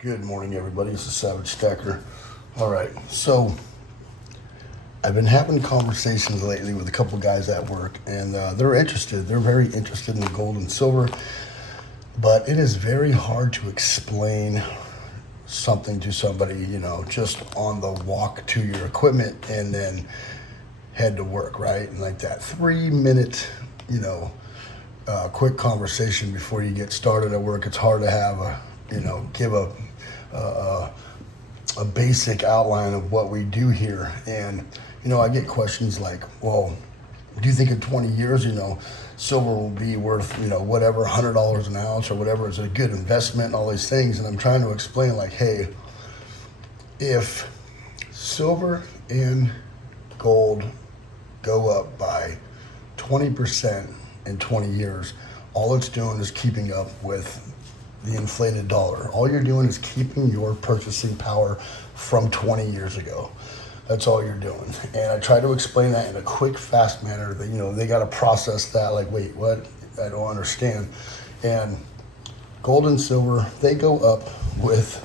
Good morning, everybody. This is Savage Stacker. All right, so I've been having conversations lately with a couple guys at work, and they're interested. They're very interested in the gold and silver, but it is very hard to explain something to somebody, just on the walk to your equipment and then head to work, right? And like that 3 minute, quick conversation before you get started at work. It's hard to have give a basic outline of what we do here. And, I get questions like, well, do you think in 20 years, silver will be worth, whatever, $100 an ounce or whatever? Is it a good investment and all these things? And I'm trying to explain like, hey, if silver and gold go up by 20% in 20 years, all it's doing is keeping up with the inflated dollar. All you're doing is keeping your purchasing power from 20 years ago. That's all you're doing. And I try to explain that in a quick, fast manner that, they got to process that like, wait, what? I don't understand. And gold and silver, they go up with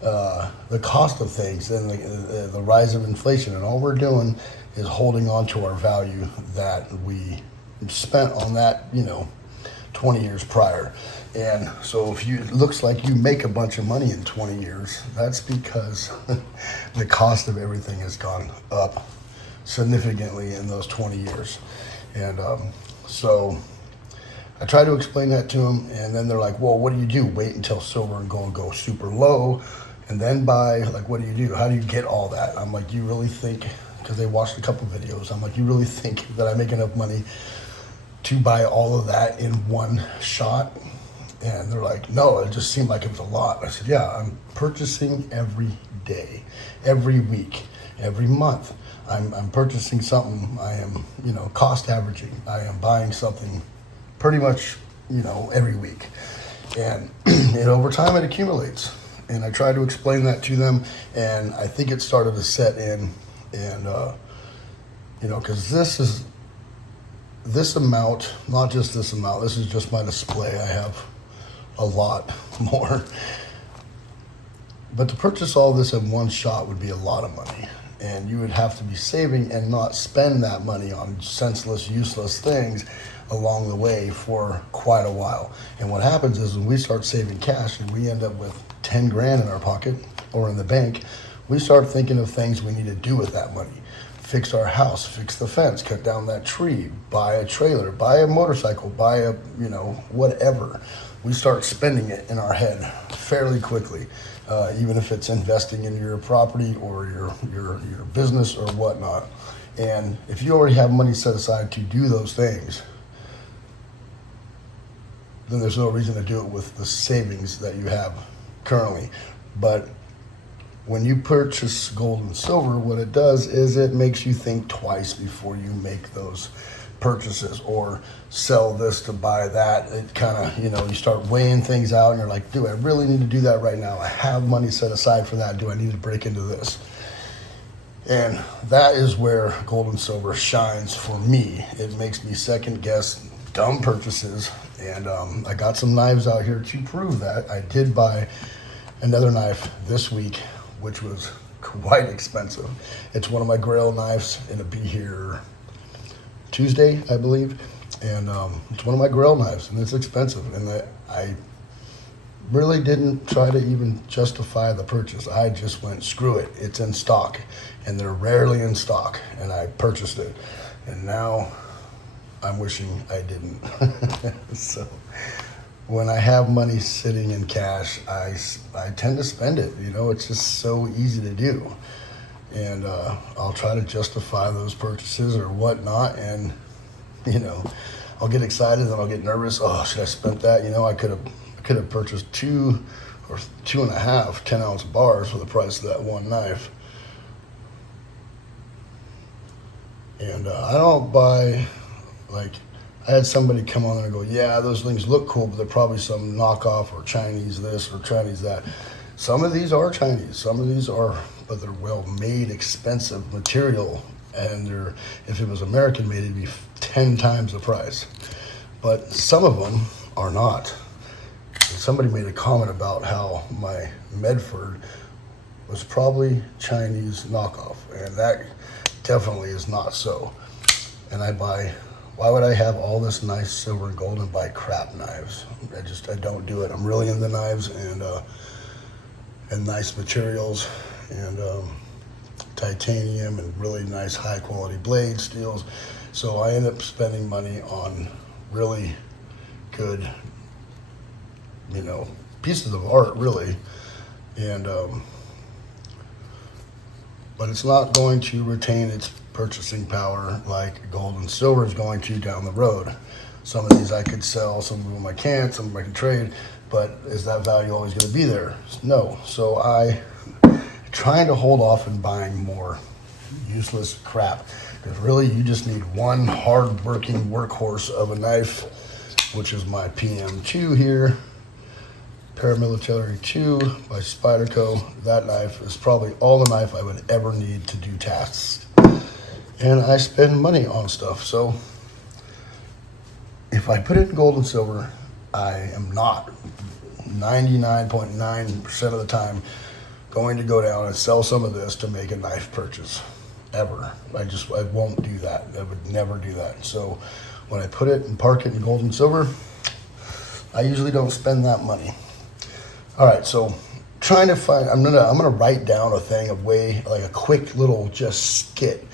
the cost of things and the rise of inflation. And all we're doing is holding on to our value that we spent on that, 20 years prior. And so if it looks like you make a bunch of money in 20 years, that's because the cost of everything has gone up significantly in those 20 years. And so I try to explain that to them, and then they're like, well, what do? Wait until silver and gold go super low and then buy? Like, what do? How do you get all that? I'm like, you really think, because they watched a couple videos, I'm like, you really think that I make enough money to buy all of that in one shot? And they're like, no, it just seemed like it was a lot. I said, yeah, I'm purchasing every day, every week, every month. I'm purchasing something. I am, cost averaging. I am buying something pretty much, every week. And over time it accumulates. And I try to explain that to them. And I think it started to set in. And, because this amount, not just this amount, this is just my display. I have a lot more. But to purchase all this in one shot would be a lot of money. And you would have to be saving and not spend that money on senseless, useless things along the way for quite a while. And what happens is when we start saving cash and we end up with 10 grand in our pocket or in the bank, we start thinking of things we need to do with that money. Fix our house, fix the fence, cut down that tree, buy a trailer, buy a motorcycle, buy a, whatever. We start spending it in our head fairly quickly, even if it's investing in your property or your business or whatnot. And if you already have money set aside to do those things, then there's no reason to do it with the savings that you have currently. But when you purchase gold and silver, what it does is it makes you think twice before you make those purchases or sell this to buy that. It kind of, you start weighing things out and you're like, do I really need to do that right now? I have money set aside for that. Do I need to break into this? And that is where gold and silver shines for me. It makes me second guess dumb purchases. And I got some knives out here to prove that. I did buy another knife this week, which was quite expensive. It's one of my Grail knives. It'll be here Tuesday, I believe. And it's one of my Grail knives, and it's expensive. And I really didn't try to even justify the purchase. I just went, screw it. It's in stock, and they're rarely in stock. And I purchased it. And now I'm wishing I didn't. So when I have money sitting in cash, I tend to spend it. It's just so easy to do. And I'll try to justify those purchases or whatnot. And, I'll get excited and I'll get nervous. Oh, should I spend that? I could have purchased 2 or 2.5 10-ounce bars for the price of that one knife. And I don't buy, I had somebody come on there and go, yeah, those things look cool, but they're probably some knockoff or Chinese this or Chinese that. Some of these are Chinese. Some of these are, but they're well-made, expensive material. And if it was American-made, it'd be 10 times the price. But some of them are not. somebody made a comment about how my Medford was probably Chinese knockoff, and that definitely is not so. And why would I have all this nice silver and gold and buy crap knives? I don't do it. I'm really into knives and nice materials and titanium and really nice high quality blade steels. So I end up spending money on really good, pieces of art, really. And but it's not going to retain its purchasing power like gold and silver is going to down the road. Some of these I could sell, some of them I can't, some of them I can trade, but is that value always going to be there? No. So I trying to hold off and buying more useless crap, because really you just need one hard-working workhorse of a knife, which is my PM2 here, Paramilitary 2 by Spyderco. That knife is probably all the knife I would ever need to do tasks. And I spend money on stuff. So if I put it in gold and silver, I am not 99.9% of the time going to go down and sell some of this to make a knife purchase, ever. I won't do that. I would never do that. So when I put it and park it in gold and silver, I usually don't spend that money. All right, so trying to find, I'm gonna write down a thing of like a quick little just skit.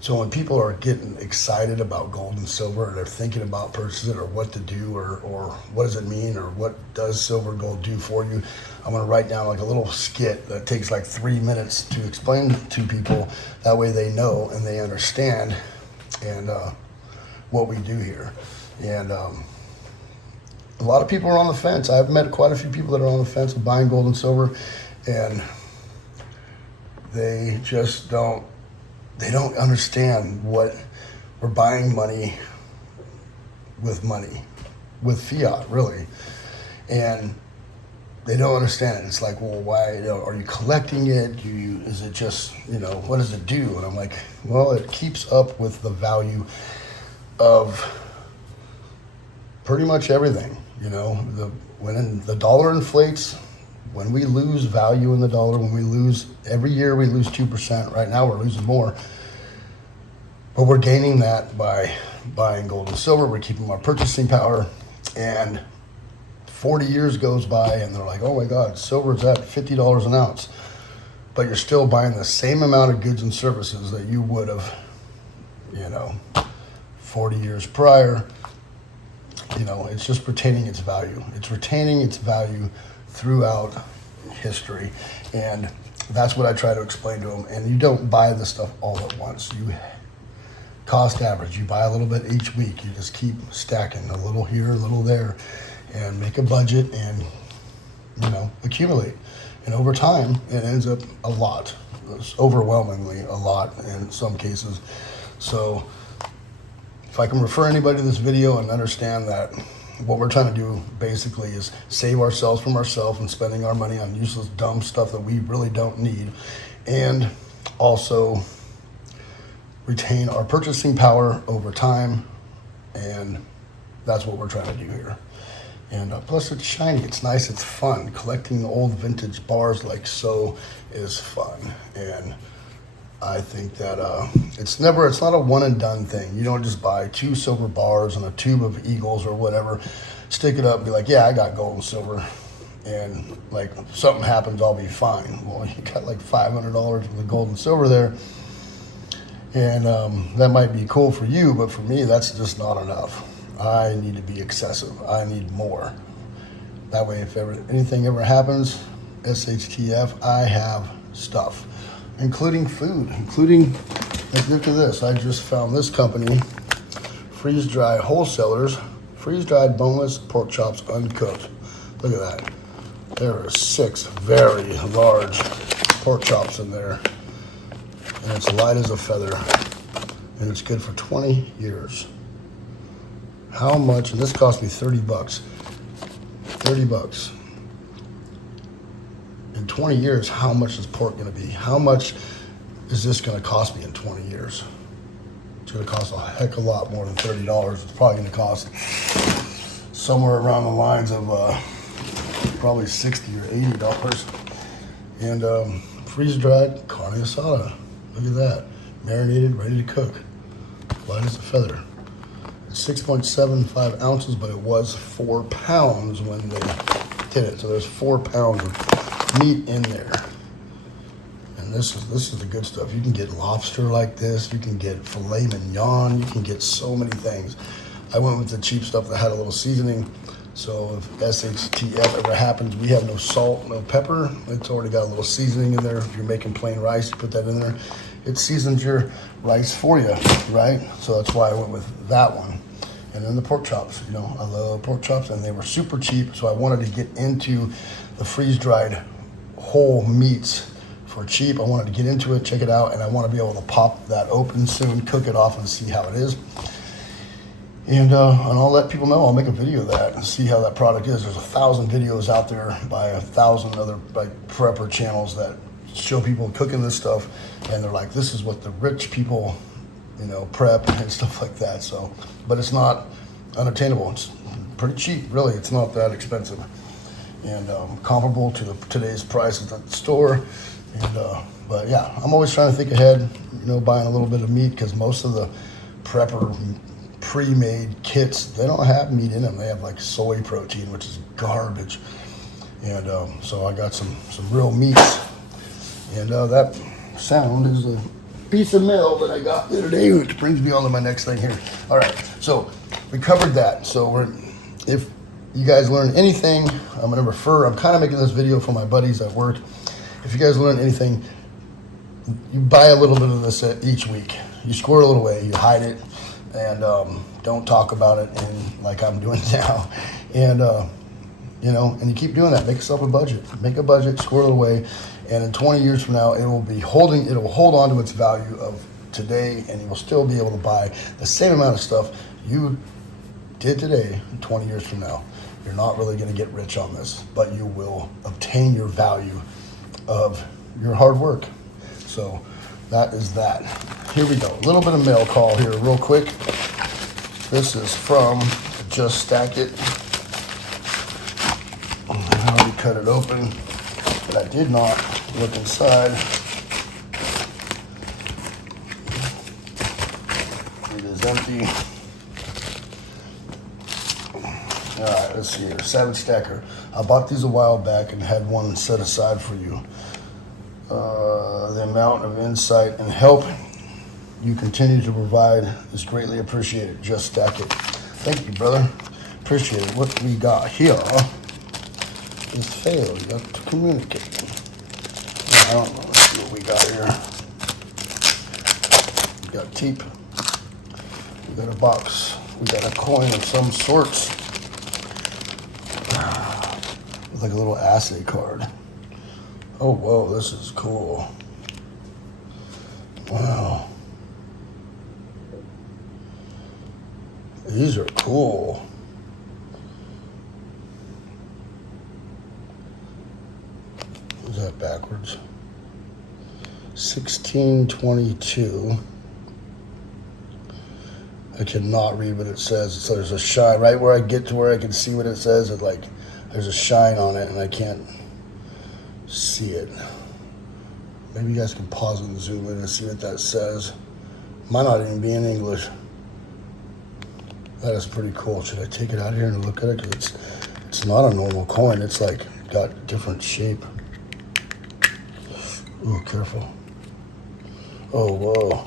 So when people are getting excited about gold and silver, or they're thinking about purchasing it, or what to do, or what does it mean, or what does silver and gold do for you, I'm gonna write down like a little skit that takes like 3 minutes to explain to people. That way they know and they understand and what we do here. And a lot of people are on the fence. I've met quite a few people that are on the fence of buying gold and silver, and they just don't understand what we're buying money, with fiat, really. And they don't understand it. It's like, well, why, are you collecting it? Is it just, what does it do? And I'm like, well, it keeps up with the value of pretty much everything. When the dollar inflates, when we lose value in the dollar, every year we lose 2%. Right now we're losing more. But we're gaining that by buying gold and silver. We're keeping our purchasing power. And 40 years goes by and they're like, oh my God, silver's at $50 an ounce. But you're still buying the same amount of goods and services that you would have, 40 years prior. It's just retaining its value. It's retaining its value throughout history. And that's what I try to explain to them. And you don't buy this stuff all at once. You cost average. You buy a little bit each week. You just keep stacking a little here, a little there, and make a budget and, accumulate. And over time, it ends up a lot. It's overwhelmingly a lot in some cases. So if I can refer anybody to this video and understand that what we're trying to do basically is save ourselves from ourselves and spending our money on useless, dumb stuff that we really don't need, and also retain our purchasing power over time. And that's what we're trying to do here. And plus it's shiny, it's nice, it's fun. Collecting old vintage bars like so is fun. And I think that it's not a one and done thing. You don't just buy 2 silver bars and a tube of Eagles or whatever, stick it up and be like, yeah, I got gold and silver, and like if something happens, I'll be fine. Well, you got like $500 worth of gold and silver there, and that might be cool for you, but for me, that's just not enough. I need to be excessive. I need more. That way, if anything ever happens, SHTF, I have stuff. Including food, like, look at this. I just found this company, Freeze Dry Wholesalers, freeze-dried boneless pork chops uncooked. Look at that. There are 6 very large pork chops in there. And it's light as a feather. And it's good for 20 years. How much, and this cost me 30 bucks. 30 bucks. In 20 years, how much is pork going to be? How much is this going to cost me in 20 years? It's going to cost a heck of a lot more than $30. It's probably going to cost somewhere around the lines of probably $60 or $80. And freeze-dried carne asada. Look at that. Marinated, ready to cook. Light as a feather. It's 6.75 ounces, but it was 4 pounds when they did it. So there's 4 pounds of meat in there. And this is the good stuff. You can get lobster like this. You can get filet mignon. You can get so many things. I went with the cheap stuff that had a little seasoning. So if SHTF ever happens, we have no salt, no pepper. It's already got a little seasoning in there. If you're making plain rice, you put that in there. It seasons your rice for you, right? So that's why I went with that one. And then the pork chops, you know, I love pork chops, and they were super cheap. So I wanted to get into the freeze-dried whole meats for cheap. I wanted to get into it, check it out, and I want to be able to pop that open soon, cook it off, and see how it is. And I'll let people know. I'll make a video of that and see how that product is. There's 1,000 videos out there by 1,000 other prepper channels that show people cooking this stuff, and they're like, this is what the rich people, you know, prep and stuff like that. So, but it's not unattainable. It's pretty cheap, really. It's not that expensive, and comparable to today's prices at the store. And but yeah, I'm always trying to think ahead. You know, buying a little bit of meat, because most of the prepper pre-made kits, they don't have meat in them. They have like soy protein, which is garbage. And so I got some real meats. And that sound is a piece of mail that I got the other day, which brings me on to my next thing here. All right, so we covered that. So if you guys learn anything, I'm gonna refer, I'm kind of making this video for my buddies at work. If you guys learn anything, you buy a little bit of this each week. You squirrel it away, you hide it, and don't talk about it like I'm doing now. And you know, and you keep doing that. Make yourself a budget. Make a budget, squirrel it away, and in 20 years from now, it will hold on to its value of today, and you will still be able to buy the same amount of stuff you did today 20 years from now. You're not really going to get rich on this, but you will obtain your value of your hard work. So that is that. Here we go. A little bit of mail call here real quick. This is from Just Stack It. I already cut it open, but I did not look inside. It is empty. All right, let's see here. Savage Stacker. I bought these a while back and had one set aside for you. The amount of insight and help you continue to provide is greatly appreciated. Just Stack It. Thank you, brother. Appreciate it. What we got here is failure to communicate. I don't know. Let's see what we got here. We got tape. We got a box. We got a coin of some sorts. With like a little assay card. Oh, whoa, this is cool. Wow. These are cool. Is that backwards? 1622. I cannot read what it says. So there's a shine right where I get to where I can see what it says. It's like there's a shine on it, and I can't see it. Maybe you guys can pause and zoom in and see what that says. Might not even be in English. That is pretty cool. Should I take it out here and look at it? Because it's not a normal coin. It's like got different shape. Ooh, careful. Oh, whoa.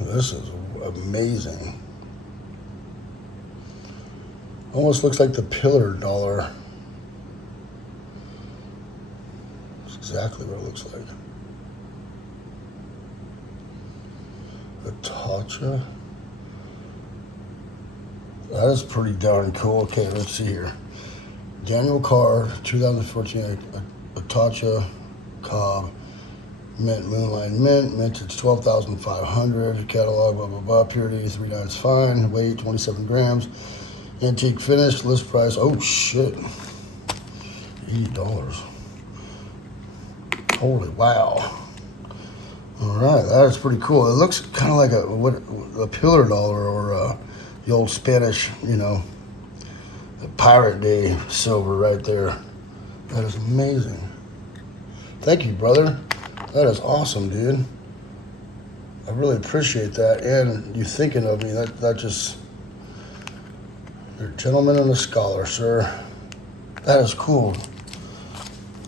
This is amazing. Almost looks like the pillar dollar. That's exactly what it looks like. The Tacha. That is pretty darn cool. Okay, let's see here. Daniel Carr, 2014, Atacha Cobb, mint, Moonline mint, mintage 12,500, catalog, blah, blah, blah, purity, 3 nines fine, weight, 27 grams, antique finish, list price, oh shit, $80. Holy wow. All right, that is pretty cool. It looks kind of like a pillar dollar or the old Spanish, the Pirate Day silver right there. That is amazing. Thank you, brother. That is awesome, dude. I really appreciate that, and you thinking of me. That just, you're a gentleman and a scholar, sir. That is cool.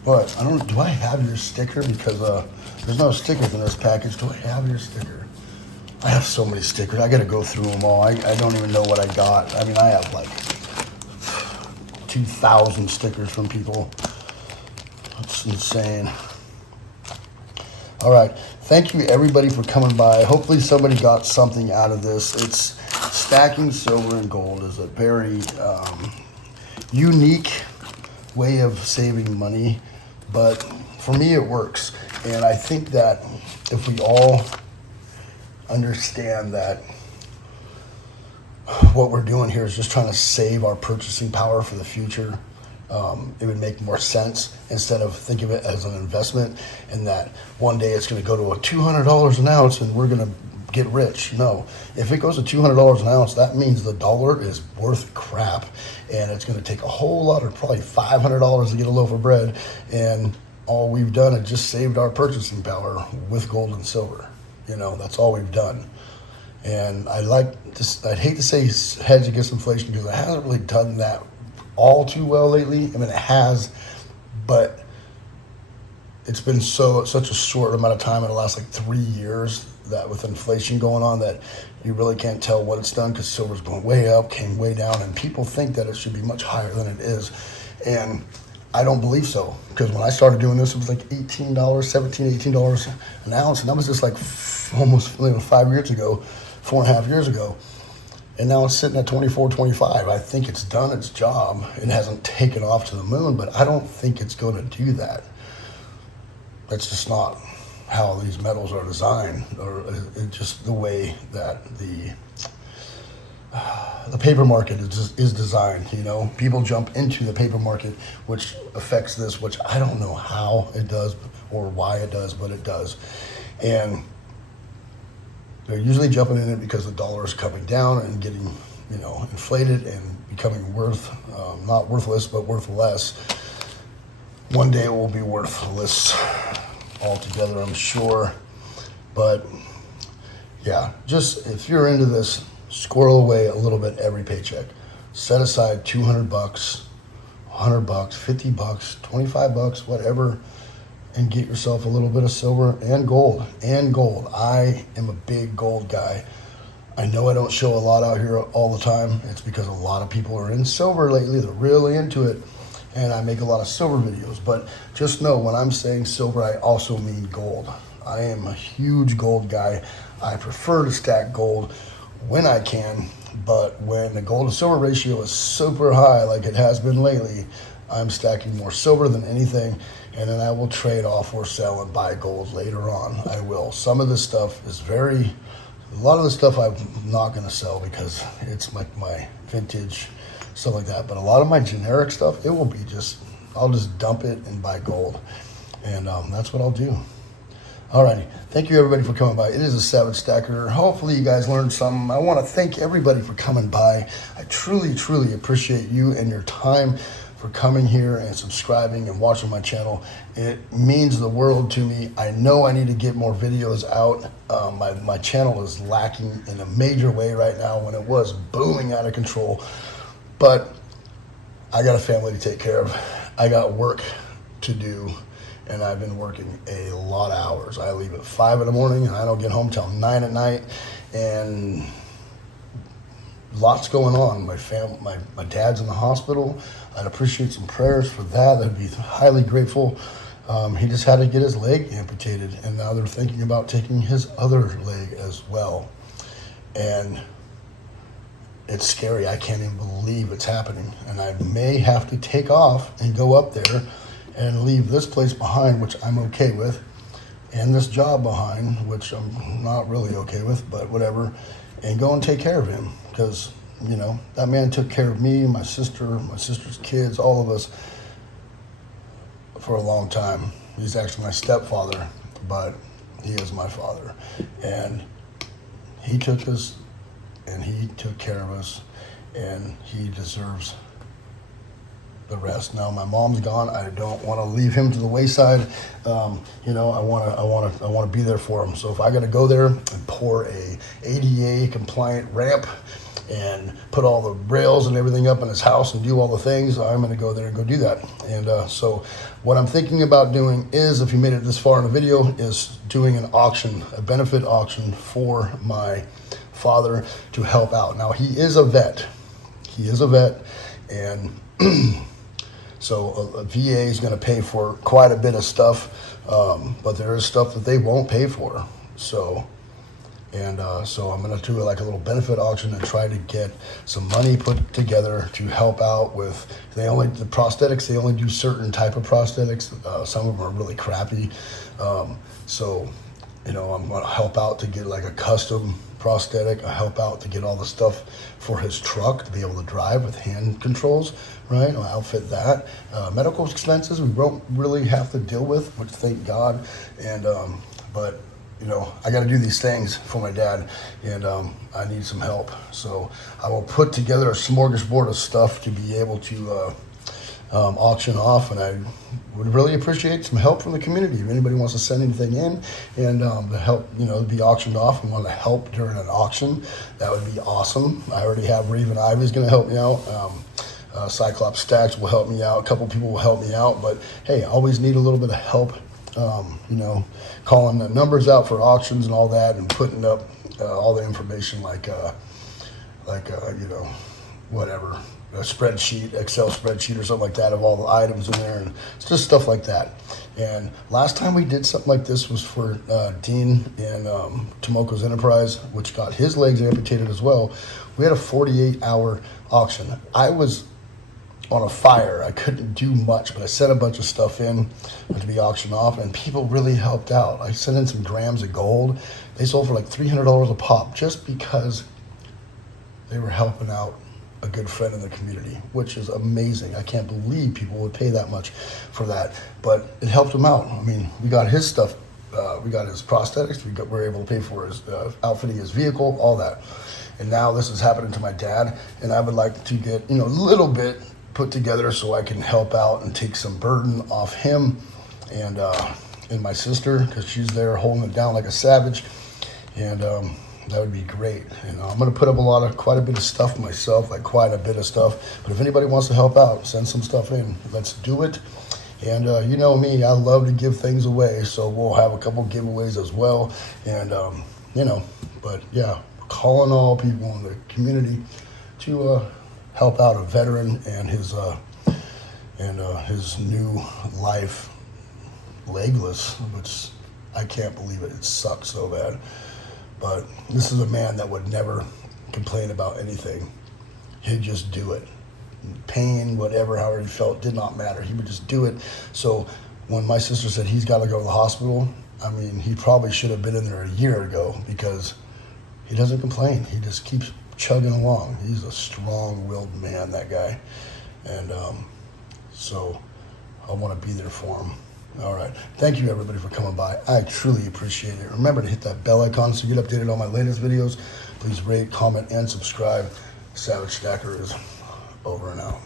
But do I have your sticker? Because there's no stickers in this package. Do I have your sticker? I have so many stickers. I got to go through them all. I don't even know what I got. I mean, I have like 2,000 stickers from people. That's insane. All right. Thank you, everybody, for coming by. Hopefully somebody got something out of this. It's stacking silver and gold is a very unique way of saving money, but for me it works. And I think that if we all understand that what we're doing here is just trying to save our purchasing power for the future, it would make more sense instead of think of it as an investment and that one day it's going to go to a $200 an ounce and we're going to get rich. No, if it goes to $200 an ounce, that means the dollar is worth crap, and it's going to take a whole lot, or probably $500 to get a loaf of bread, and all we've done is just saved our purchasing power with gold and silver. That's all we've done. And I'd hate to say hedge against inflation because it hasn't really done that all too well lately. I mean, it has, but it's been such a short amount of time in the last like 3 years that with inflation going on that you really can't tell what it's done because silver's going way up, came way down, and people think that it should be much higher than it is. And I don't believe so, because when I started doing this, it was like $18, $17, $18 an ounce, and that was just like almost 5 years ago, 4.5 years ago. And now it's sitting at 24, 25. I think it's done its job. It hasn't taken off to the moon, but I don't think it's going to do that. That's just not how these metals are designed, or it's just the way that the paper market is designed. People jump into the paper market, which affects this, which I don't know how it does or why it does, but it does. And they're usually jumping in it because the dollar is coming down and getting, inflated and becoming not worthless, but worth less. One day it will be worthless altogether, I'm sure. But yeah, just if you're into this, squirrel away a little bit every paycheck. Set aside $200, $100, $50, $25, whatever, and get yourself a little bit of silver and gold. I am a big gold guy. I know I don't show a lot out here all the time. It's because a lot of people are in silver lately. They're really into it. And I make a lot of silver videos. But just know, when I'm saying silver, I also mean gold. I am a huge gold guy. I prefer to stack gold when I can. But when the gold to silver ratio is super high, like it has been lately, I'm stacking more silver than anything. And then I will trade off or sell and buy gold later on. I will. Some of this stuff is a lot of the stuff I'm not going to sell because it's like my vintage, stuff like that. But a lot of my generic stuff, I'll just dump it and buy gold. And that's what I'll do. Alrighty. Thank you, everybody, for coming by. It is a Savage Stacker. Hopefully you guys learned something. I want to thank everybody for coming by. I truly, truly appreciate you and your time for coming here and subscribing and watching my channel. It means the world to me. I know I need to get more videos out. My channel is lacking in a major way right now when it was booming out of control. But I got a family to take care of. I got work to do, and I've been working a lot of hours. I leave at 5 in the morning and I don't get home till 9 at night, and lots going on. My dad's in the hospital. I'd appreciate some prayers for that. I'd be highly grateful. He just had to get his leg amputated, and now they're thinking about taking his other leg as well. And it's scary. I can't even believe it's happening. And I may have to take off and go up there and leave this place behind, which I'm okay with, and this job behind, which I'm not really okay with, but whatever, and go and take care of him. Because, that man took care of me, my sister's kids, all of us for a long time. He's actually my stepfather, but He is my father. And he took us and he took care of us, and he deserves the rest. Now my mom's gone. I don't want to leave him to the wayside. You know, I want to be there for him. So if I got to go there and pour a ADA compliant ramp and put all the rails and everything up in his house and do all the things, I'm going to go there and go do that. And so what I'm thinking about doing is, if you made it this far in the video, is doing an auction, a benefit auction for my father to help out. Now he is a vet. He is a vet, and so a VA is going to pay for quite a bit of stuff, but there is stuff that they won't pay for. So I'm going to do like a little benefit auction and try to get some money put together to help out with, the prosthetics, they only do certain type of prosthetics. Some of them are really crappy. So, you know, I'm going to help out to get like a custom prosthetic. I help out to get all the stuff for his truck to be able to drive with hand controls, right? I'll outfit that. Medical expenses we won't really have to deal with, which thank God. And but you know, I got to do these things for my dad, and I need some help. So I will put together a smorgasbord of stuff to be able to auction off, and I would really appreciate some help from the community. If anybody wants to send anything in and to help, you know, be auctioned off and want to help during an auction, that would be awesome. I already have Raven Ivy's going to help me out. Cyclops Stacks will help me out. A couple people will help me out, but hey, I always need a little bit of help. You know, calling the numbers out for auctions and all that, and putting up all the information like you know, whatever, a spreadsheet, Excel spreadsheet or something like that of all the items in there, and it's just stuff like that. And last time we did something like this was for Dean in Tomoko's Enterprise, which got his legs amputated as well. We had a 48-hour auction. I was on a fire. I couldn't do much, but I sent a bunch of stuff in to be auctioned off, and people really helped out. I sent in some grams of gold. They sold for like $300 a pop just because they were helping out a good friend in the community, which is amazing. I can't believe people would pay that much for that, but it helped him out. I mean, we got his stuff, we got his prosthetics, we were able to pay for his outfitting his vehicle, all that. And now this is happening to my dad, and I would like to get, you know, a little bit put together so I can help out and take some burden off him and my sister, because she's there holding it down like a savage, and that would be great. And I'm going to put up quite a bit of stuff myself, like quite a bit of stuff. But if anybody wants to help out, send some stuff in. Let's do it. And you know me, I love to give things away, so we'll have a couple giveaways as well. And you know, but yeah, calling all people in the community to help out a veteran and his new life legless, which I can't believe it. It sucks so bad. But this is a man that would never complain about anything. He'd just do it. Pain, whatever, however he felt, did not matter. He would just do it. So when my sister said he's got to go to the hospital, I mean, he probably should have been in there a year ago, because he doesn't complain. He just keeps chugging along. He's a strong-willed man, that guy. And so I want to be there for him. All right. Thank you, everybody, for coming by. I truly appreciate it. Remember to hit that bell icon so you get updated on my latest videos. Please rate, comment, and subscribe. Savage Stacker is over and out.